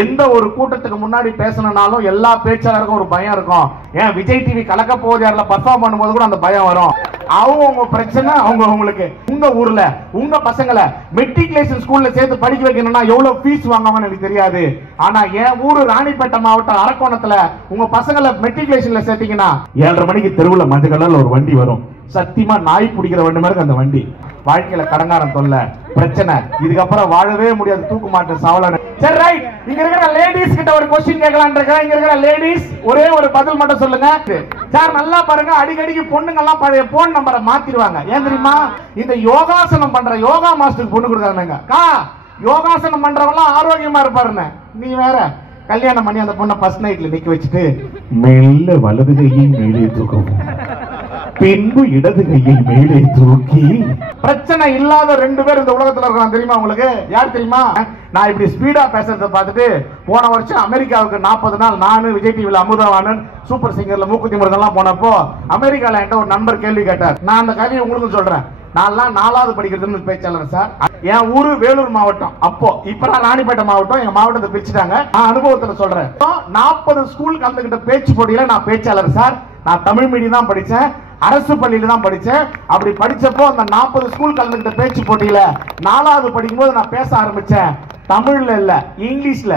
எந்த ஒரு கூட்டத்துக்கு முன்னாடி பேசணும்னாலும் எல்லா பேச்சாளருக்கும் ஒரு பயம் இருக்கும். ஏன் விஜய் டிவி கலக்க போகுதியார்ல பர்ஃபார்ம் பண்ணும்போது கூட அந்த பயம் வரும். அவங்க பிரச்சனை அவங்களுக்கு. உங்க ஊர்ல உங்க பசங்களை மெட்ரிகுலேஷன் ஸ்கூல்ல சேர்த்து படிக்க வைக்கணும்னா எவ்வளவு ஃபீஸ் வாங்குவாங்கன்னு எனக்கு தெரியாது. ஆனா என் ஊரு ராணிப்பேட்டை மாவட்டம் அரக்கோணத்துல உங்க பசங்களை மெட்ரிகுலேஷன்ல சேர்த்தீங்கன்னா 7:30 மணிக்கு தெருவுல மஞ்சள் கலர்ல ஒரு வண்டி வரும். சத்தியமா நாய் பிடிக்கிற வண்டி மாதிரி அந்த வண்டி. வாழ்க்கையில கடங்காரம் தொல்லை பிரச்சனை, இதுக்கப்புறம் வாழவே முடியாது, தூக்கு மாட்டேன் சாவலான. சரி ரைட், இங்க இருக்கிற லேடிஸ் கிட்ட ஒரு क्वेश्चन கேட்கலாம்னு இருக்கேன். இங்க இருக்கிற லேடிஸ் ஒரே ஒரு பதில் மட்டும் சொல்லுங்க சார். நல்லா பாருங்க, அடிக்கடிக்கு பொண்ணுங்க எல்லாம் பழைய போன் நம்பரை மாத்திடுவாங்க. ஏன் தெரியுமா? இந்த யோகாசனம் பண்ற யோகா மாஸ்டருக்கு பொண்ணு கொடுக்காங்க. யோகாசனம் பண்றவங்க ஆரோக்கியமா இருப்பாருன்னு நீ வேற கல்யாணம் பண்ணி அந்த பொண்ணை ஃபர்ஸ்ட் நைட்ல நிக்க வச்சுட்டு மெல்ல வலது கையை மேலே தூக்கவும் பின்பு இடது கையை மேலே தூக்கி. பிரச்சனை இல்லாத 2 பேர் இந்த உலகத்துல இருக்காங்க தெரியுமா உங்களுக்கு? யார் தெரியுமா? நான் இப்படி ஸ்பீடா பேசுறத பார்த்துட்டு போன வருஷம் அமெரிக்காவுக்கு 40 நாள் நானு விஜய் டிவில அமுதவாணன் சூப்பர் சிங்கர்ல மூக்குத்தி முருகன்லாம் போனப்போ அமெரிக்கால என்கிட்ட ஒரு நண்பர் கேள்வி கேட்டார். நான் அந்த கதையை உங்களுக்கு சொல்றேன். நான்லாம் 4வது படிக்கிறதுன்னு பேச்சாளர் சார். என் ஊரு வேலூர் மாவட்டம். அப்போ இப்ப நான் ராணிப்பேட்டை மாவட்டம். எங்க மாவட்டத்தை பிரிச்சுட்டாங்க. நான் அனுபவத்துல சொல்றேன். 40 ஸ்கூல் கலந்துகிட்ட பேச்சு போட்டியில நான் பேச்சாளர் சார். நான் தமிழ் மீடியம் தான் படிச்சேன், அரசு பள்ளியில தான் படிச்சேன். அப்படி படிச்சப்போ அந்த 40 ஸ்கூல் கலந்துகிட்ட பேச்சு போட்டியில 4வது படிக்கும்போது நான் பேச ஆரம்பிச்சேன். தமிழ்ல இல்ல, இங்கிலீஷ்ல.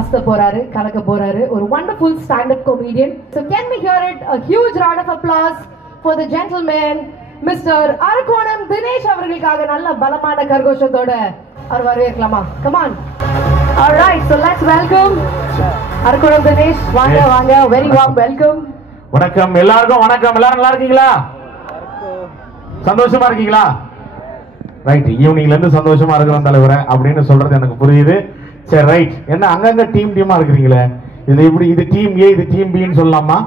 அஸ்த போறாரு, கலக்க போறாரு. ஒரு wonderful stand-up comedian. So can we hear it? A huge round of applause for the gentleman, Mr. Arakkonam Dinesh அவர்களுக்காக நல்ல பலமான கரகோஷத்தோட அவர் வரவேற்கலாமா? Come on. All right, so let's welcome Arakkonam Dinesh. வாங்க வாங்க, very warm welcome. வணக்கம் எல்லாருக்கும். வணக்கம். எல்லாரும் நல்லா இருக்கீங்களா? சந்தோஷமா இருக்கீங்களா? ரைட், ஈவினிங்ல இருந்து சந்தோஷமா இருக்கிறோம் தலைவரே அப்படின்னு சொல்றது எனக்கு புரியுது. சரி ரைட், என்ன அங்கங்க டீமா இருக்கிறீங்களே, இது எப்படி? இது டீம் ஏ, இது டீம் பின்னு சொல்லலாமா?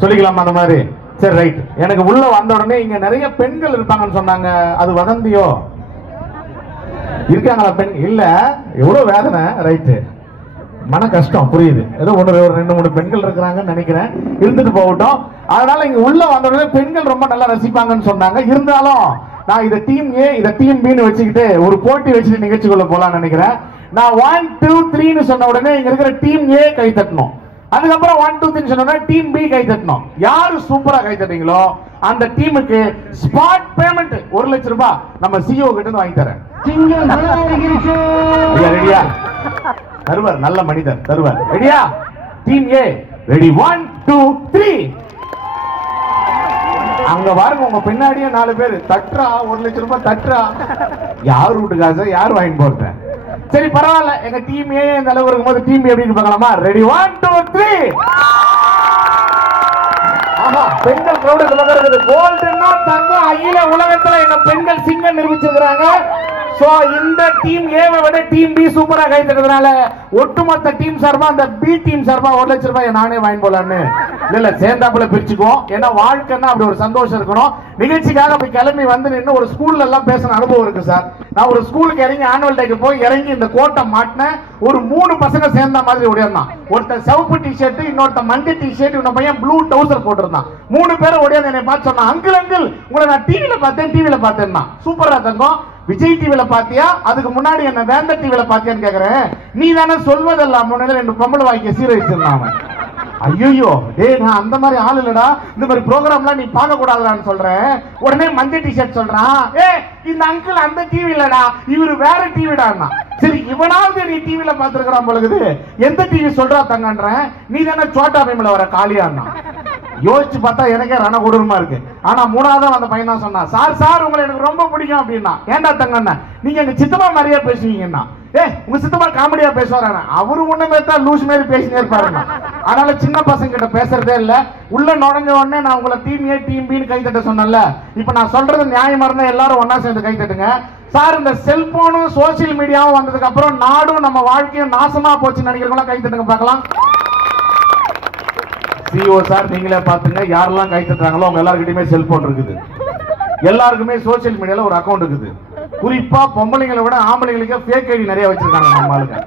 சொல்லிக்கலாமா அந்த மாதிரி? சரி ரைட். எனக்கு உள்ள வந்த உடனே இங்க நிறைய பெண்கள் இருப்பாங்கன்னு சொன்னாங்க. அது வதந்தியோ? இருக்காங்களா பெண்? இல்ல, எவ்வளவு வேதனை. ரைட்டு, மன கஷ்டம் புரியுது. ஏதோ 2-3 பெண்கள் இருக்கிறாங்கன்னு நினைக்கிறேன். இருந்துட்டு போகட்டும். அதனால இங்க உள்ள வந்த உடனே பெண்கள் ரொம்ப நல்லா ரசிப்பாங்கன்னு சொன்னாங்க. இருந்தாலும் நான் இதை டீம் ஏ, இதை டீம் பின்னு வச்சுக்கிட்டு ஒரு போட்டி வச்சுட்டு நிகழ்ச்சிக்குள்ள போலான்னு நினைக்கிறேன். நான் 1 2 3ன்னு சொன்ன உடனே இங்க இருக்கிற டீம் ஏ கை தட்டணும். அதுக்கப்புறம் 1 2 3 சொன்ன உடனே டீம் பி கை தட்டணும். யாரு சூப்பரா கை தட்டீங்களோ அந்த டீமுக்கு ஸ்பாட் பேமெண்ட் 1 லட்சம் ரூபாய் நம்ம சிஓ கிட்ட இருந்து வாங்கி தரேன். ரெடியா? தருவார், நல்ல மனிதர் தருவார். ரெடியா? Team A ready? 1 2 3. அங்க பாருங்க, உங்க பின்னாடியே 4 பேர் தட்டுறா. 1 லட்சம் ரூபாய் தட்டுறா. யார் வீட்டு காசை யார் வாங்கி போறேன்? சரி பரவாயில்ல, எங்க டீம் ஏ இந்த அளவு இருக்கும்போது டீம் பி எப்படின்னு பார்க்கலாமா? ரெடி? 1 2 3. ஆமா, பெண்கள் கிரௌட் இருக்குது. கோல்டுன்னா தங்கம், அகில உலகத்துல எங்க பெண்கள் சிங்கம் நிரூபிச்சிருக்காங்க. சோ இந்த டீம் ஏவை விட டீம் பி சூப்பரா கை தட்டதுனால ஒட்டுமொத்த டீம் சார்பா அந்த பி டீம் சார்பா 1 லட்சம் ரூபாய் நானே வாங்கி போலான்னு. இல்ல சேர்ந்தாப்புல பிரிச்சுக்குவோம். ஏன்னா வாழ்க்கைன்னா அப்படி ஒரு சந்தோஷம் இருக்கணும். நிகழ்ச்சிக்காக போய் கிளம்பி வந்து நின்று ஒரு ஸ்கூல்ல எல்லாம் பேசின அனுபவம் இருக்கு சார். நான் ஒரு ஸ்கூலுக்கு இறங்கி ஆனுவல் டேக்கு போய் இறங்கி இந்த கோட்டை மாட்டினேன். ஒரு 3 பசங்க சேர்ந்த மாதிரி ஓடியாந்தான். ஒருத்தர் சிவப்பு டிஷர்ட், இன்னொருத்த மஞ்சள் டிஷர்ட், இன்னொரு பையன் ப்ளூ டவுசர் போட்டிருந்தான். 3 பேரும் ஓடியாந்து என்னை பார்த்து சொன்னா, அங்கிள் அங்கிள் உங்களை நான் டிவில பார்த்தேன். சூப்பரா தங்கம், விஜய் டிவில பாத்தியா? அதுக்கு முன்னாடி என்ன வேந்த டிவில பாத்தியான்னு கேக்குறேன். நீ தானே சொல்வதெல்லாம் முன்னாடி 2 பொம்பளை வாய்க்க சீரழிச்சிருந்தான். ஐயோ டேய், நான் அந்த மாதிரி ஆள் இல்லடா, இந்த மாதிரி ப்ரோக்ராம்லாம் நீ பார்க்க கூடாதுன்னு சொல்றேன். உடனே மஞ்சள் டிஷர்ட் சொல்றான், இந்த அங்கிள் அந்த டிவி இல்லடா, இவரு வேற டிவிடான்னா. சரி, இவனாவது நீ டிவில பாத்துருக்கான் பொழுது எந்த டிவி சொல்றா தங்கன்றேன். நீ தானே சோட்டா பீம்ல வர காளியான்னா. யோசிச்சு பார்த்தா எனக்கே ரண கொடூரமா இருக்கு. ஆனா 3வது அந்த பையன் தான் சொன்னான், சார் உங்களை எனக்கு ரொம்ப பிடிக்கும் அப்படின்னா. ஏன்டா தங்கண்ணா, நீங்க எங்க சித்தப்பா மாதிரியா பேசுவீங்கன்னா. உங்க சித்தப்பா காமெடியா பேசுவாரு. அவரு ஒண்ணுமே தான் லூஸ் மாதிரி பேசினே இருப்பாருன்னா. அதனால சின்ன பசங்க கிட்ட பேசுறதே இல்ல. உள்ள நுழைஞ்ச உடனே நான் உங்களை டீம் ஏ டீம் பின்னு கை தட்ட சொன்னேன்ல. இப்ப நான் சொல்றது நியாயமா இருந்தா எல்லாரும் ஒன்னா சேர்ந்து கை தட்டுங்க. சார், இந்த செல்போனும் சோசியல் மீடியாவும் வந்ததுக்கு அப்புறம் நாடும் நம்ம வாழ்க்கையும் நாசமா போச்சு நினைக்கிறவங்க கை தட்டுங்க பார்க்கலாம். சிஓ சார், நீங்களே பாத்துங்க, யாரெல்லாம் கை தட்டுறாங்களோ அவங்க எல்லாருக்கிட்டையுமே செல்போன் இருக்குது. எல்லாருக்குமே சோசியல் மீடியால ஒரு அக்கௌண்ட் இருக்குது. குறிப்பா பொம்பளைங்களை விட ஆம்பளைங்களுக்கு ஃபேக் ஐடி நிறைய வச்சிருக்காங்க நம்ம ஆளுங்க.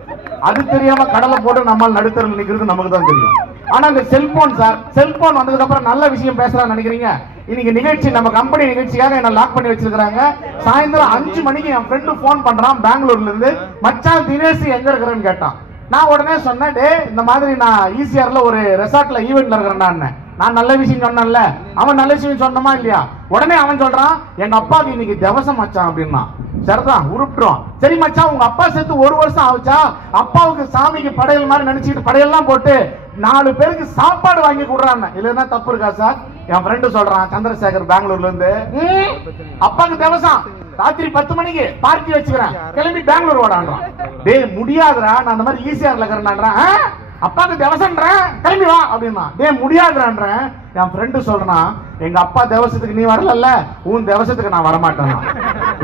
அது தெரியாம கடலை போட்டு நம்மால் நடுத்தரில் நிக்கிறது நமக்கு தான் தெரியும். ஆனா இந்த செல்போன் சார், செல்போன் வந்ததுக்கு அப்புறம் நல்ல விஷயம் பேசலாம்னு நினைக்கிறீங்க? இன்னைக்கு நிகழ்ச்சி நம்ம கம்பெனி நிகழ்ச்சியாக என்ன லாக் பண்ணி வச்சிருக்காங்க. சாயந்தரம் 5 மணிக்கு என் ஃப்ரெண்டு போன் பண்றான் பெங்களூர்ல இருந்து. மச்சான் தினேஷ் எங்க இருக்கிறேன்னு கேட்டான். நான் உடனே சொன்னேன், டே இந்த மாதிரி நான் ஈசிஆர்ல ஒரு ரெசார்ட்ல ஈவென்ட்ல இருக்கிறேன். நான் நல்ல விஷயம் சொன்னேன்ல, அவன் நல்ல விஷயம் சொன்னமா இல்லையா? உடனே அவன் சொல்றான், எங்க அப்பாவுக்கு இன்னைக்கு திவசம் மச்சான் அப்படின்னா. சரிதான், உருட்டுறோம். சரி மச்சான், உங்க அப்பா சேர்த்து 1 வருஷம் ஆகுச்சா? அப்பாவுக்கு சாமிக்கு படையல் மாதிரி நினைச்சிட்டு படையெல்லாம் போட்டு 4 பேருக்கு சாப்பாடு வாங்கி கொடுறான். இல்லன்னா தப்பு இருக்கா சார்? என் ஃப்ரெண்டு சொல்றான், சந்திரசேகர் பெங்களூர்ல இருந்து, அப்பாவுக்கு திவசம் ராத்திரி 10 மணிக்கு பார்ட்டி வச்சுக்கிறேன், கிளம்பி பெங்களூர் ஓடான்றான். டேய் முடியாதுடா, நான் அந்த மாதிரி ஈஸியார்ல இருக்கிறேன், அப்பாவுக்கு திவசம்ன்றேன் கிளம்பி வா அப்படின்னா. டேய் முடியாதுறான்றேன். என் ஃப்ரெண்டு சொல்றான், எங்க அப்பா திவசத்துக்கு நீ வரல, உன் திவசத்துக்கு நான் வரமாட்டேன்.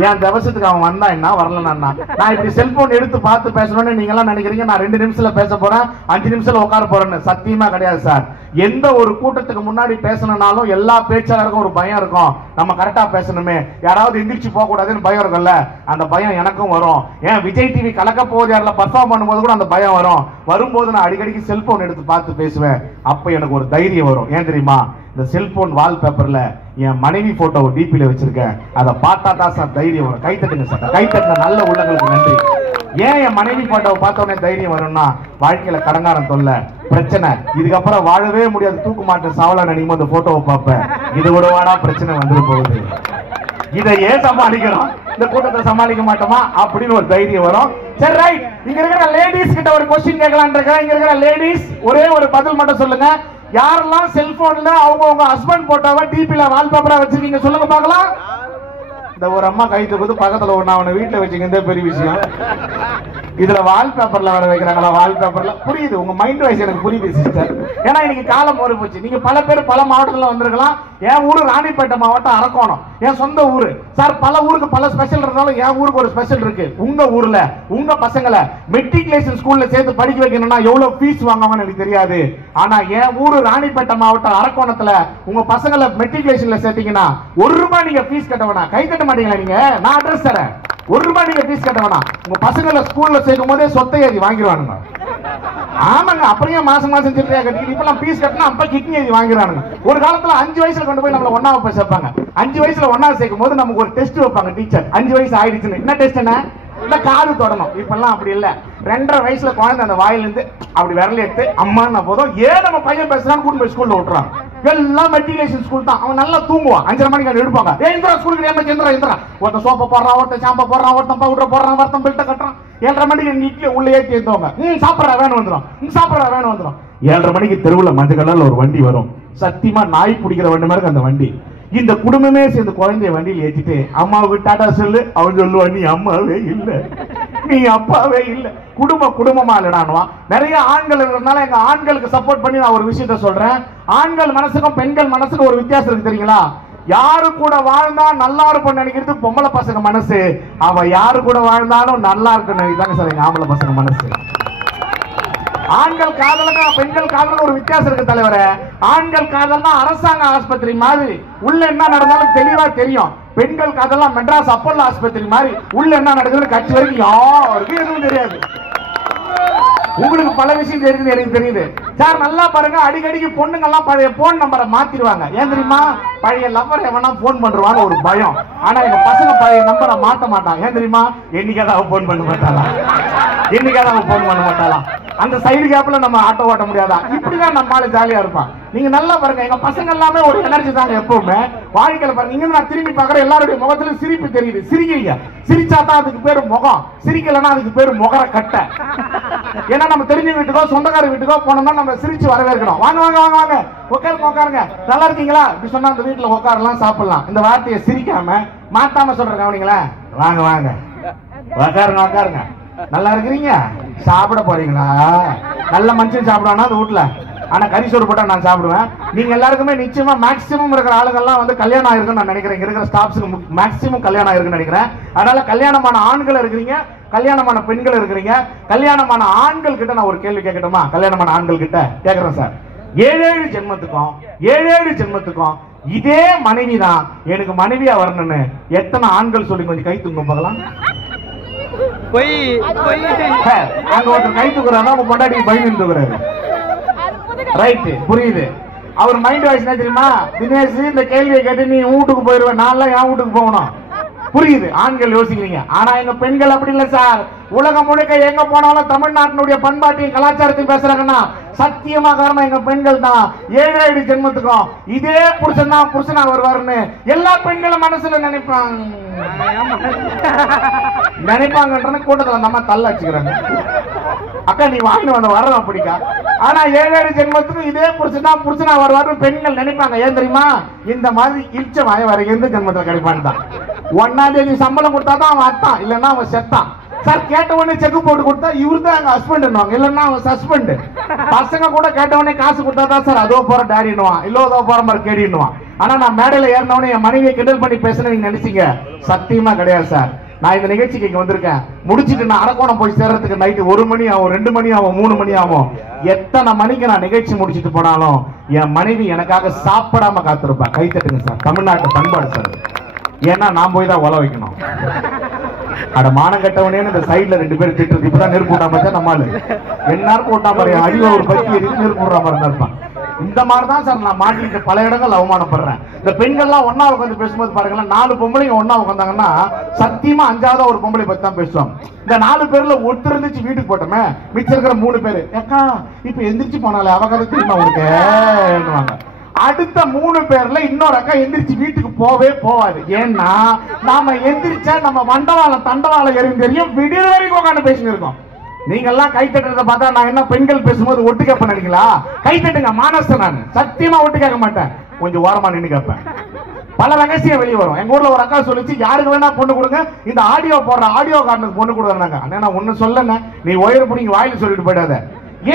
என் திவசத்துக்கு அவன் வந்தா என்ன, வரலன்னா நான் இப்படி செல்போன் எடுத்து பார்த்து பேசணும்னு நீங்க எல்லாம் நினைக்கிறீங்க நான் 2 நிமிஷத்துல பேச போறேன், 5 நிமிஷத்துல உட்கார போறேன்னு. சத்தியமா கிடையாது சார். எந்த ஒரு கூட்டத்துக்கு முன்னாடி பேசணும்னாலும் எல்லா பேச்சாளருக்கும் ஒரு பயம் இருக்கும். நம்ம கரெக்டா பேசணுமே, யாராவது எந்திரிச்சு போக கூடாதுன்னு பயம் இருக்கும்ல, அந்த பயம் எனக்கும் வரும். ஏன் விஜய் டிவி கலக்க போகுது யாரில் பர்ஃபார்ம் பண்ணும்போது கூட அந்த பயம் வரும். வரும்போது நான் அடிக்கடிக்கு செல்போன் எடுத்து பார்த்து பேசுவேன். அப்ப எனக்கு ஒரு தைரியம் வரும். ஏன் தெரியுமா? இந்த செல்போன் வால்பேப்பர்ல என் மனைவி போட்டோ டிபில வச்சிருக்கேன். அதை பார்த்தா தான் சார் தைரியம் வரும். கைத்தட்டுங்க சார், கைத்தட்டின நல்ல உள்ளங்களுக்கு நன்றி. ஏன் என் மனைவி போட்டோவை பார்த்த உடனே தைரியம் வரும்னா, வாழ்க்கையில கடங்காரம் தொல்லை பிரச்சனை, இதுக்கப்புறம் வாழவே முடியாது, தூக்கு மாட்டு சாவலா நினைக்கும் அந்த போட்டோவை பார்ப்பேன். இது விடவாடா பிரச்சனை வந்துட்டு போகுது, இதை ஏன் சமாளிக்கிறோம், இந்த கூட்டத்தை சமாளிக்க மாட்டோமா அப்படின்னு ஒரு தைரியம் வரும். சரி ரைட், இங்க இருக்கிற லேடிஸ் கிட்ட ஒரு கொஸ்டின் கேட்கலாம் இருக்கேன். இங்க இருக்கிற லேடிஸ் ஒரே ஒரு பதில் மட்டும் சொல்லுங்க. யாரெல்லாம் செல்போன்ல அவங்க ஹஸ்பண்ட் போட்டோவை டிபில வால்பேப்பரா வச்சிருக்கீங்க சொல்லுங்க பார்க்கலாம். இந்த ஒரு அம்மா கை தூக்குது, பக்கத்துல ஒண்ணு அவனை வீட்டுல வச்சுக்கிறது பெரிய விஷயம். இதுல வால்பேப்பர்ல வர வைக்கிறாங்களா? வால்பேப்பர்ல புரியுது, உங்க மைண்ட் வைஸ் எனக்கு புரியுது சிஸ்டர். ஏன்னா இன்னைக்கு காலம் மாறி போச்சு. நீங்க பல பேர் பல மாவட்டத்துல வந்திருக்கலாம். என் ஊரு ராணிப்பேட்டை மாவட்டம், அரக்கோணம் என் சொந்த ஊரு சார். பல ஊருக்கு பல ஸ்பெஷல் இருந்தாலும் என் ஊருக்கு ஒரு ஸ்பெஷல் இருக்கு. உங்க ஊர்ல உங்க பசங்களை மெட்ரிகுலேஷன் ஸ்கூல்ல சேர்த்து படிக்க வைக்கணும்னா எவ்வளவு ஃபீஸ் வாங்குவாங்கன்னு எனக்கு தெரியாது. ஆனா என் ஊரு ராணிப்பேட்டை மாவட்டம் அரக்கோணத்துல உங்க பசங்களை மெட்ரிகுலேஷன்ல சேர்த்தீங்கன்னா 1 ரூபாய் நீங்க ஃபீஸ் கட்ட வேணாம். கை தட்ட மாட்டீங்களா நீங்க? நான் அட்ரஸ் தரேன். 1 ரூபாய் நீங்க ஃபீஸ் கட்ட வேணாம். உங்க பசங்களை ஸ்கூல்ல சேர்க்கும் போதே சொத்தை எழுதி வாங்கிடுவானுங்க. ஆமாங்க, அப்படியே மாசம் மாசம் சில்லறையா கட்டிக்கிட்டு இப்பெல்லாம் ஃபீஸ் கட்டினா அப்ப கிட்னி எழுதி வாங்கிடுவானுங்க. ஒரு காலத்துல 5 வயசுல கொண்டு போய் நம்மள 1ஆவது போய் சேர்ப்பாங்க. 5 வயசுல 1ஆவது சேர்க்கும் போது நமக்கு ஒரு டெஸ்ட் வைப்பாங்க டீச்சர். 5 வயசு ஆயிடுச்சுன்னு. என்ன டெஸ்ட்? என்ன இல்ல காது தொடணும். இப்பெல்லாம் அப்படி இல்ல. 2.5 வயசுல குழந்தை அந்த வாயிலிருந்து அப்படி விரல் எடுத்து அம்மா போதும் ஏன் நம்ம பையன் பேசுறான்னு கூட்டு போய் ஸ்கூல்ல விட்டுறான். எல்லாம் மெட்ரிகுலேஷன் ஸ்கூல் தான். அவன் நல்லா தூங்குவான். 5:30 மணிக்கு எடுப்பாங்க. இந்திரா ஸ்கூலுக்கு இந்திரா ஒருத்தன் சோப்பை போடுறான், ஒருத்தன் சாம்பை போடுறான், ஒருத்தன் பவுடர் போடுறான், ஒருத்தன் பெல்ட்டை கட்டுறான். 7:30 மணிக்கு இட்லி உள்ள ஏற்றி ஏற்றுவாங்க. சாப்பிட்றா வேணும் வந்துடும், சாப்பிட்றா வேணும் வந்துடும். 7:30 மணிக்கு தெருவில் மஞ்சள் கலர்ல ஒரு வண்டி வரும். சத்தியமா நாய் பிடிக்கிற வண்டி மாதிரி அந்த வண்டி. இந்த குடும்பமே சேர்ந்து குழந்தைய வண்டியில் ஏற்றிட்டு அம்மாவுக்கு டாடா சொல்லு. அவன் சொல்லுவான், நீ அம்மாவே இல்லை, நீ அப்பாவே இல்லை. குடும்பமா இல்லடானுவா. நிறைய ஆண்கள் இருக்கிறதுனால எங்க ஆண்களுக்கு சப்போர்ட் பண்ணி நான் ஒரு விஷயத்த சொல்றேன். ஆண்கள் மனசுக்கும் பெண்கள் மனசுக்கும் ஒரு வித்தியாசம் இருக்கு தெரியுங்களா? யாரு கூட வாழ்ந்தா நல்லா இருக்கும் நினைக்கிறது பொம்பளை பசங்க மனசு. அவ யாரு கூட வாழ்ந்தாலும் நல்லா இருக்குன்னு நினைக்கிறாங்க சார் எங்க ஆம்பளை பசங்க மனசு. ஆண்கள் காதல்னா பெண்கள் காதல் ஒரு வித்தியாசம் இருக்கு தலைவரே. ஆண்கள் காதல்னா அரசாங்க ஆஸ்பத்திரி மாதிரி உள்ள என்ன நடந்தாலும் தெளிவா தெரியும். பெண்கள் காதல்லாம் மெட்ராஸ் அப்போலோ ஆஸ்பத்திரி மாதிரி உள்ள என்ன நடக்குதுன்னு கட்சி வரைக்கும் யாருக்கும் எதுவும் தெரியாது. உங்களுக்கு பல விஷயம் தெரியுது, எனக்கு தெரியுது சார். நல்லா பாருங்க, அடிக்கடிக்கு பொண்ணுங்க எல்லாம் பழைய போன் நம்பரை மாத்திடுவாங்க. ஏன் தெரியுமா? பழைய நம்பர் எவனா போன் பண்றான்னு ஒரு பயம். ஆனா எங்க பசங்க பழைய நம்பரை மாத்த மாட்டாங்க. ஏன் தெரியுமா? என்னைக்காவது போன் பண்ண மாட்டாளா, என்னைக்காவது போன் பண்ண மாட்டாளா. அந்த சைடு கேப்ல நம்ம ஆட்டோ ஓட்ட முடியாதா? இப்படிதான் நம்மளால ஜாலியா இருப்பான். நீங்க நல்லா பாருங்க, எங்க பசங்க எல்லாமே ஒரு எனர்ஜி தாங்க எப்பவுமே வாழ்க்கையில. பாருங்க, இங்க நான் திரும்பி பாக்குறேன், எல்லாருடைய முகத்துல சிரிப்பு தெரியுது. சிரிக்கிறீங்க, சிரிச்சா தான் அதுக்கு பேரு முகம், சிரிக்கலன்னா அதுக்கு பேரு முகர கட்டை. ஏன்னா நம்ம தெரிஞ்ச வீட்டுக்கோ சொந்தக்கார வீட்டுக்கோ போனோம்னா நம்ம சிரிச்சு வரவேற்கணும். வாங்க வாங்க வாங்க வாங்க, உட்காருங்க உட்காருங்க, நல்லா இருக்கீங்களா இப்படி சொன்னா அந்த வீட்டுல உட்காரலாம், சாப்பிடலாம். இந்த வார்த்தையை சிரிக்காம மாத்தாம சொல்றேன் கவனிங்களா, வாங்க வாங்க உட்காருங்க உட்காருங்க, நல்லா இருக்கிறீங்க, சாப்பிட போறீங்களா? நல்ல மனுஷன் சாப்பிடுவானா அந்த வீட்டுல? ஆனா கறி சோறு போட்டா நான் சாப்பிடுவேன். நீங்க எல்லாருக்குமே நிச்சயமா மேக்சிமம் இருக்கிற ஆளுங்கள்லாம் வந்து கல்யாணம் ஆயிருக்குன்னு நான் நினைக்கிறேன். இருக்கிற ஸ்டாஃப்ஸுக்கு மேக்சிமம் கல்யாணம் ஆயிருக்குன்னு நினைக்கிறேன். அதனால கல்யாணமான ஆண்கள் இருக்கிறீங்க, கல்யாணமான பெண்கள் இருக்கிறீங்க. கல்யாணமான ஆண்கள் கிட்ட நான் ஒரு கேள்வி கேட்கட்டுமா? கல்யாணமான ஆண்கள் கிட்ட கேட்கிறேன் சார். 7 ஜென்மத்துக்கும் இதே மனைவி தான் எனக்கு மனைவியா வரணும்னு எத்தனை ஆண்கள் சொல்லி கொஞ்சம் கை தூங்க பார்க்கலாம். அங்க ஒருத்தர் கை தூக்குறாங்க, அவங்க பொண்டாட்டி பயந்து தூக்குறாரு. ரைட், புரியுது. அவர் மைண்ட் வாய்ஸ் என்ன தெரியுமா? தினேஷ் இந்த கேள்வியை கேட்டு நீ வீட்டுக்கு போயிருவேன், நான்லாம் என் வீட்டுக்கு போகணும். புரியுது, ஆண்கள் யோசிக்கிறீங்க. ஆனா எங்க பெண்கள் அப்படி இல்ல சார். உலகம் முழுக்க எங்க போனாலும் தமிழ்நாட்டினுடைய பண்பாட்டையும் கலாச்சாரத்தையும் பேசுறாங்கன்னா சத்தியமா காரணம் எங்க பெண்கள் தான். 7 ஜென்மத்துக்கும் இதே புருஷன் தான் புருஷனா வருவாருன்னு எல்லா பெண்களும் மனசுல நினைப்பாங்கன்ற கூட்டத்துல நம்ம தள்ள வச்சுக்கிறாங்க. அக்கா நீ வாங்கி வந்த வர அப்படிக்கா. ஆனா 7 ஜென்மத்துக்கும் இதே புருஷன் தான் புருஷனா வருவாருன்னு பெண்கள் நினைப்பாங்க. ஏன் தெரியுமா? இந்த மாதிரி இழிச்ச வாய வர எந்த ஜென்மத்துல கிடைப்பான்னு தான். 1ஆம் தேதி சம்பளம் கொடுத்தாதான் அவன் அத்தான், இல்லன்னா அவன் செத்தான். சார் கேட்ட உடனே செக் போட்டு கொடுத்தா இவரு தான் எங்க ஹஸ்பண்ட், இல்லன்னா அவன் சஸ்பெண்ட். பசங்க கூட கேட்ட உடனே காசு கொடுத்தா தான் சார் அதோ போற டேடின்னுவான், இல்ல அதோ போற மாதிரி கேடின்னுவான். ஆனா நான் மேடையில ஏறினவனே என் மனைவியை கிண்டல் பண்ணி பேசுன்னு நீங்க நினைச்சீங்க? சத்தியமா கிடையாது சார். நான் இந்த நிகழ்ச்சிக்கு இங்க வந்திருக்கேன், முடிச்சிட்டு நான் அரக்கோணம் போய் சேர்றதுக்கு நைட்டு 1 மணி ஆகும், 2 மணி ஆகும், 3 மணி ஆகும். எத்தனை மணிக்கு நான் நிகழ்ச்சி முடிச்சிட்டு போனாலும் என் மனைவி எனக்காக சாப்பிடாம காத்திருப்பா. கை தட்டுங்க சார், தமிழ்நாட்டு பண்பாடு சார். ஏன்னா நான் போய் தான் உல வைக்கணும். அட மானம் கட்டவனே இந்த சைட்ல 2 பேர் திட்டுறது. இப்பதான் நெருப்பு விட்டா மாதிரி நம்மளு எல்லாருக்கும் விட்டா மாதிரி அடிவ ஒரு பத்தி எரிஞ்சு நெருப்பு விடுற மாதிரி இருப்பான். இந்த மாதிரிதான் சார் நான் மாட்டிக்கிட்டு பல இடங்கள் அவமானப்படுறேன். இந்த பெண்கள்லாம் ஒன்னா உட்காந்து பேசும்போது பாருங்களேன், 4 பொம்பளைங்க ஒன்னா உட்காந்தாங்கன்னா சத்தியமா 5ஆவது ஒரு பொம்பளை பத்தி தான் பேசுவாங்க. இந்த 4 பேர்ல ஒருத்தர் இருந்துச்சு வீட்டுக்கு போட்டோமே, மிச்சம் இருக்கிற 3 பேரு ஏக்கா இப்ப எந்திரிச்சு போனாலே அவ கதை தெரியுமா உனக்கு? அடுத்த 3 பேர்ல இன்னொரு அக்கா எந்திரிச்சு வீட்டுக்கு போவே போவாது. ஏன்னா நாம எந்திரிச்சா நம்ம வண்டவாளம் தண்டவாளம் எரியும் தெரியும், விடிய வரைக்கும் உட்காந்து பேசிட்டு இருக்கோம். நீங்க எல்லாம் கை தட்டுறத பார்த்தா நான் என்ன பெண்கள் பேசும்போது ஒட்டு கேட்ப நினைக்கிறீங்களா? கை தட்டுங்க, மானஸ்த நான் சத்தியமா ஒட்டு கேட்க மாட்டேன், கொஞ்சம் ஓரமா நின்று கேட்பேன். பல ரகசியம் வெளியே வரும். எங்க ஊர்ல ஒரு அக்கா சொல்லிச்சு, யாருக்கு வேணா பொண்ணு கொடுங்க, இந்த ஆடியோ போடுற ஆடியோ காரனுக்கு பொண்ணு கொடுக்குறாங்க. அண்ணா நான் ஒண்ணு சொல்லல, நீ ஒயர் பிடிங்க வாயில சொல்லிட்டு போயிடாத.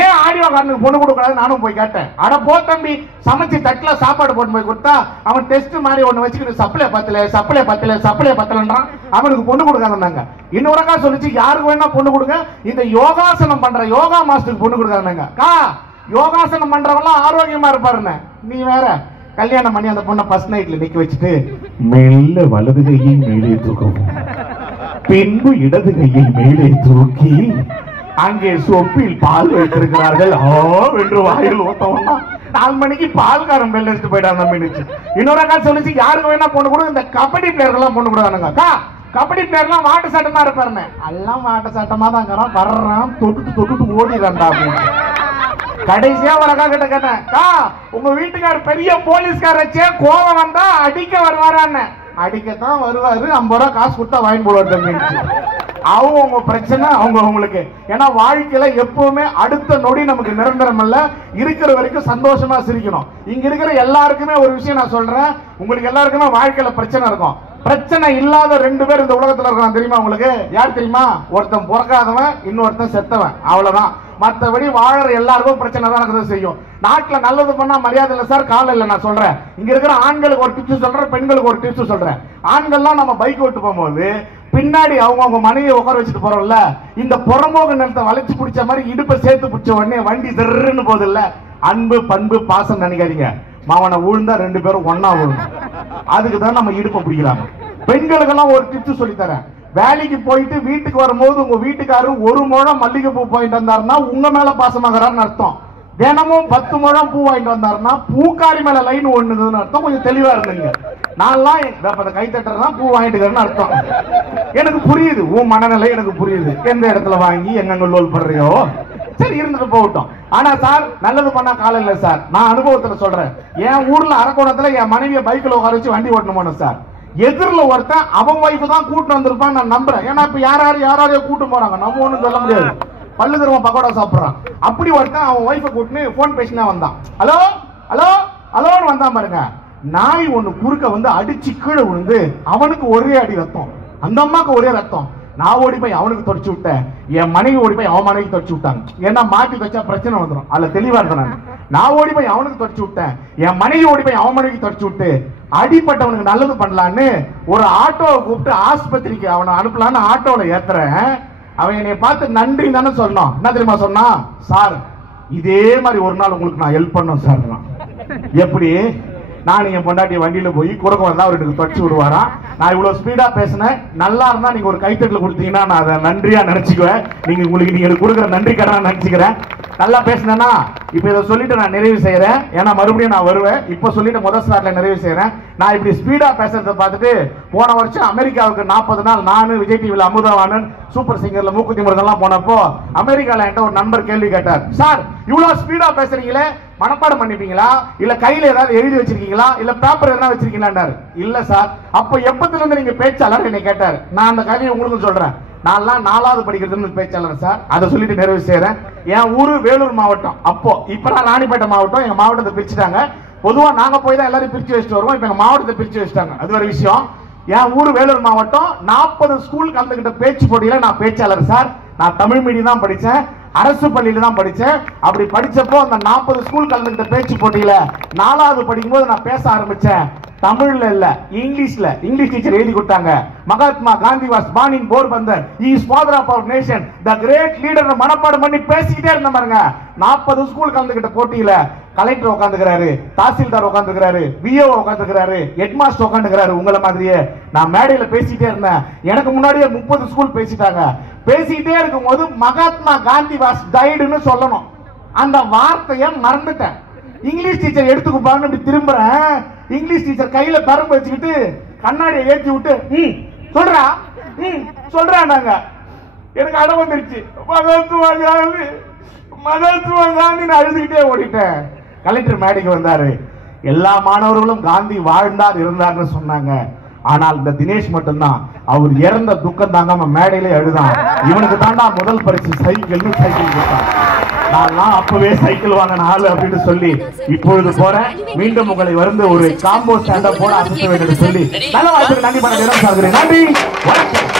ஏன் ஆடியோ காரனுக்கு பொண்ணு கொடுக்கூடாது நானும் போய் கேட்டேன். அட போ தம்பி, சமைச்சு தட்டுல சாப்பாடு போட்டு போய் கொடுத்தா அவன் டெஸ்ட் மாதிரி ஒண்ணு வச்சுக்கிட்டு சப்ளை பத்தலன்றான், அவனுக்கு பொண்ணு கொடுக்காதுன்னாங்க. இன்னொரு அக்கா சொல்லிச்சு, யாருக்கு வேணா பொண்ணு கொடுங்க, இந்த யோகாசனம் பண்ற யோகா மாஸ்டருக்கு பொண்ணு கொடுக்காதுன்னாங்க. யோகாசனம் பண்றவெல்லாம் ஆரோக்கியமா இருப்பாருன்னு. நீ வேற கல்யாணம் பண்ணி அந்த பொண்ணை ஃபர்ஸ்ட் நைட்ல நிக்க வச்சுட்டு மெல்ல வலது கையை மேலே தூக்கவும், பின்பு இடது கையை மேலே தூக்கி அங்கே சொப்பில் பால் வைத்திருக்கிறார்கள் என்று வாயில் ஓட்டம்னா 4 மணிக்கு பால்காரன் பெல் அடிச்சுட்டு போயிட்டாங்க. இன்னொரு அக்கா சொல்லிச்சு, யாருக்கு வேணா பொண்ணு கூட இந்த கபடி பிளேயர்கள் பொண்ணு கொடுத்தானுங்க. கபடி பிளேயர்லாம் வாட்ட சட்டமா இருப்பாருன்னு. எல்லாம் வாட்ட சட்டமா தான் இருக்கிறான், வர்றான் தொட்டுட்டு ஓடிடுறான்டா அப்படின்னு. கடைசியா ஒரு அக்கா கிட்ட கேட்டேன், உங்க வீட்டுக்காரர் பெரிய போலீஸ்காரச்சே, கோவம் வந்தா அடிக்க வருவாரான்னு. அடிக்கத்தான் வருவாரு, 50 ரூபா காசு கொடுத்தா வாங்கி போடுவாரு. அவங்க பிரச்சனை அவங்களுக்கு. ஏன்னா வாழ்க்கையில எப்பவுமே அடுத்த நொடி நமக்கு நிரந்தரம் இல்ல, இருக்கிற வரைக்கும் சந்தோஷமா சிரிக்கணும். இங்க இருக்கிற எல்லாருக்குமே ஒரு விஷயம் நான் சொல்றேன், உங்களுக்கு எல்லாருக்குமே வாழ்க்கையில பிரச்சனை இருக்கும். பிரச்சனை இல்லாத 2 பேர் இந்த உலகத்துல இருக்கான் தெரியுமா உங்களுக்கு? யார் தெரியுமா? ஒருத்தன் பிறக்காதவன், இன்னொருத்தன் செத்தவன், அவ்வளவுதான். மற்றபடி வாழற எல்லாருக்கும் பிரச்சனை தான் இருக்குது செய்யும். நாட்டுல நல்லது பண்ணா மரியாதை இல்லை சார், காலம் இல்லை. நான் சொல்றேன், இங்க இருக்கிற ஆண்களுக்கு ஒரு டிப்ஸ் சொல்றேன், பெண்களுக்கு ஒரு டிப்ஸ் சொல்றேன். ஆண்கள்லாம் நம்ம பைக் ஓட்டு போகும்போது பின்னாடி அவங்க மனைவியை உட்கார வச்சுட்டு போறோம்ல, இந்த புறமோக நிலத்தை வளைச்சு பிடிச்ச மாதிரி இடுப்பை சேர்த்து பிடிச்ச உடனே வண்டி திருன்னு போகுது இல்ல, அன்பு பண்பு பாசம் நினைக்காதீங்க. மாவனை ஊழ்ந்தா 2 பேரும் ஒன்னா ஊழணும். அதுக்கு தான் நம்ம இடுப்பை பிடிக்கிறாங்க. பெண்களுக்கெல்லாம் ஒரு டிப்ஸ் சொல்லி தரேன். வேலைக்கு போயிட்டு வீட்டுக்கு வரும்போது உங்க வீட்டுக்காரர் 1 முழம் மல்லிகை பூ வாங்கிட்டு வந்தாருன்னா உங்க மேல பாசமாகறாருன்னு அர்த்தம். தினமும் 10 முழம் பூ வாங்கிட்டு வந்தாருன்னா பூக்காரி மேல லைன் ஒண்ணுதுன்னு அர்த்தம். கொஞ்சம் தெளிவா இருந்தீங்க. நான்லாம் கை தட்டுறதுதான் பூ வாங்கிட்டு அர்த்தம். எனக்கு புரியுது, உன் மனநிலை எனக்கு புரியுது. எந்த இடத்துல வாங்கி எங்க லோல் பண்றியோ சரி இருந்துட்டு போகட்டும். ஆனா சார் நல்லது பண்ணா காலம் இல்ல சார். நான் அனுபவத்துல சொல்றேன். என் ஊர்ல அரக்கோணத்துல என் மனைவியை பைக்ல உட்கார வச்சு வண்டி ஓட்டணும் சார். எதிரில் ஒருத்தன் அவன் வைஃப் தான் கூட்டு வந்திருப்பான் நான் நம்புறேன். ஏன்னா இப்ப யாரையோ கூட்டு போறாங்க, நம்ம ஒண்ணும் சொல்ல முடியாது. பல்லு தருவன் பக்கோடா சாப்பிடுறான். அப்படி ஒருத்தன் அவன் வைஃபை கூட்டுன்னு போன் பேசினா வந்தான். ஹலோ ஹலோ ஹலோன்னு வந்தான் பாருங்க. நாய் ஒண்ணு குறுக்க வந்து அடிச்சு கீழே விழுந்து அவனுக்கு ஒரே அடி ரத்தம், அந்த அம்மாக்கு ஒரே ரத்தம். நான் ஓடி போய் அவனுக்கு தொடச்சு விட்டேன், என் மனைவி ஓடி போய் அவன் மனைவி தொடச்சு விட்டாங்க. ஏன்னா மாட்டி வச்சா பிரச்சனை வந்துடும், அதுல தெளிவா இருந்தேன். நான் ஓடி போய் அவனுக்கு தொடச்சு விட்டேன், என் மனைவி ஓடி போய் அவன் மனைவிக்கு தொடச்சு விட்டு அடிப்பட்டவனுக்கு நல்லது பண்ணலான்னு ஒரு ஆட்டோவை கூப்பிட்டு ஆஸ்பத்திரிக்கு அவனை அனுப்பலான்னு ஆட்டோல ஏத்துறேன். அவன் என்னை பார்த்து நன்றி தானே சொன்னான். என்ன தெரியுமா சொன்னா? சார் இதே மாதிரி ஒரு நாள் உங்களுக்கு நான் ஹெல்ப் பண்ணோம் சார். எப்படி? நான் என் பொண்டாட்டி வண்டியில போய் குறுக்க வந்தா அவர் எனக்கு தொடச்சு விடுவாரா. நான் இவ்வளவு ஸ்பீடா பேசினேன், நல்லா இருந்தா நீங்க ஒரு கைத்தட்டல கொடுத்தீங்கன்னா நான் அதை நன்றியா நினைச்சுக்குவேன். நீங்க உங்களுக்கு கொடுக்குற நன்றி கடனா நினைச்சுக்கிறேன். நல்லா பேசினேன்னா இப்ப இதை சொல்லிட்டு நான் நிறைவு செய்யறேன். ஏன்னா மறுபடியும் நான் வருவேன். இப்ப சொல்லிட்டு முதல் ஸ்லாட்ல நிறைவு செய்யறேன். நான் இப்படி ஸ்பீடா பேசுறதை பார்த்துட்டு போன வருஷம் அமெரிக்காவுக்கு 40 நாள் நானு விஜய் டிவில அமுதவாணன் சூப்பர் சிங்கர்ல மூக்குத்தி முருகன்லாம் போனப்போ அமெரிக்கால என்கிட்ட ஒரு நண்பர் கேள்வி கேட்டார். சார் இவ்வளவு ஸ்பீடா பேசுறீங்களே, மனப்பாடம் பண்ணிப்பீங்களா இல்ல கையில ஏதாவது எழுதி வச்சிருக்கீங்களா இல்ல பேப்பர் எதனா வச்சிருக்கீங்களா? இல்ல சார். அப்ப எப்பத்துல இருந்து நீங்க பேச்சாளர் என்னை கேட்டார். நான் அந்த கதையை உங்களுக்கு சொல்றேன். நான்லாம் 4வது படிக்கிறது பேச்சாளர் சார். அதை சொல்லிட்டு நிறைவு செய்யறேன். என் ஊரு வேலூர் மாவட்டம். அப்போ இப்ப நான் ராணிப்பேட்டை மாவட்டம். எங்க மாவட்டத்தை பிரிச்சுட்டாங்க. பொதுவா நாங்க போய் தான் எல்லாரும் பிரிச்சு வச்சுட்டு வருவோம். இப்ப எங்க மாவட்டத்தை பிரிச்சு வச்சுட்டாங்க. அது ஒரு விஷயம். என் ஊரு வேலூர் மாவட்டம். 40 ஸ்கூல் கலந்துகிட்ட பேச்சு போட்டியில நான் பேச்சாளர் சார். நான் தமிழ் மீடியம் தான் படிச்சேன், அரசு பள்ளியில தான் படிச்சேன். அப்படி படிச்சப்போ அந்த 40 ஸ்கூல் கலந்துகிட்ட பேச்சு போட்டியில 4வது படிக்கும்போது நான் பேச ஆரம்பிச்சேன். தமிழ்ல இல்ல, இங்கிலீஷ்ல. இங்கிலீஷ் டீச்சர் எழுதி கொடுத்தாங்க. Mahatma Gandhi was born in Porbandar. he is father of our nation, the great leader. மனப்பாடம் பண்ணி பேசிக்கிட்டே இருந்த பாருங்க. 40 ஸ்கூல் கலந்துகிட்ட போட்டியில கலெக்டர் உட்காந்துக்கிறாரு, தாசில்தார் உட்காந்துக்கிறாரு, விஓ உட்காந்துக்கிறாரு, ஹெட் மாஸ்டர் உட்காந்துக்கிறாரு. உங்களை மாதிரியே நான் மேடையில பேசிட்டே இருந்தேன். எனக்கு முன்னாடியே 30 ஸ்கூல் பேசிட்டாங்க. பேசிட்டே இருக்கும் போது மகாத்மா காந்தி வாஸ் டைடுன்னு சொல்லணும். அந்த வார்த்தையை மறந்துட்டேன். இங்கிலீஷ் டீச்சர் எடுத்துக்குப்பான்னு இப்படி திரும்புறேன். இங்கிலீஷ் டீச்சர் கையில பரம்பு வச்சுக்கிட்டு கண்ணாடியை ஏற்றி விட்டு சொல்றா சொல்றாங்க. எனக்கு அடம் வந்துருச்சு. மகாத்மா காந்தி மகாத்மா காந்தி அழுதுகிட்டே ஓடிட்டேன். கலெக்டர் மேடைக்கு வந்தாரு. எல்லா மாணவர்களும் காந்தி வாழ்ந்தார் இருந்தார்னு சொன்னாங்க. ஆனால் இந்த தினேஷ் மட்டும்தான் அவர் இறந்த துக்கம் தாங்காம மேடையிலே அழுதான். இவனுக்கு தாண்டா முதல் பரிசு சைக்கிள் கொடுத்தான். நான் அப்பவே சைக்கிள் வாங்கின ஆளு அப்படின்னு சொல்லி இப்பொழுது போறேன். மீண்டும் உங்களை வந்து ஒரு காம்போ ஸ்டாண்டப் போட அசைக்க வேண்டும் சொல்லி நல்ல வாய்ப்புக்கு நன்றி பண்ண நேரம் சார்கிறேன். நன்றி, வணக்கம்.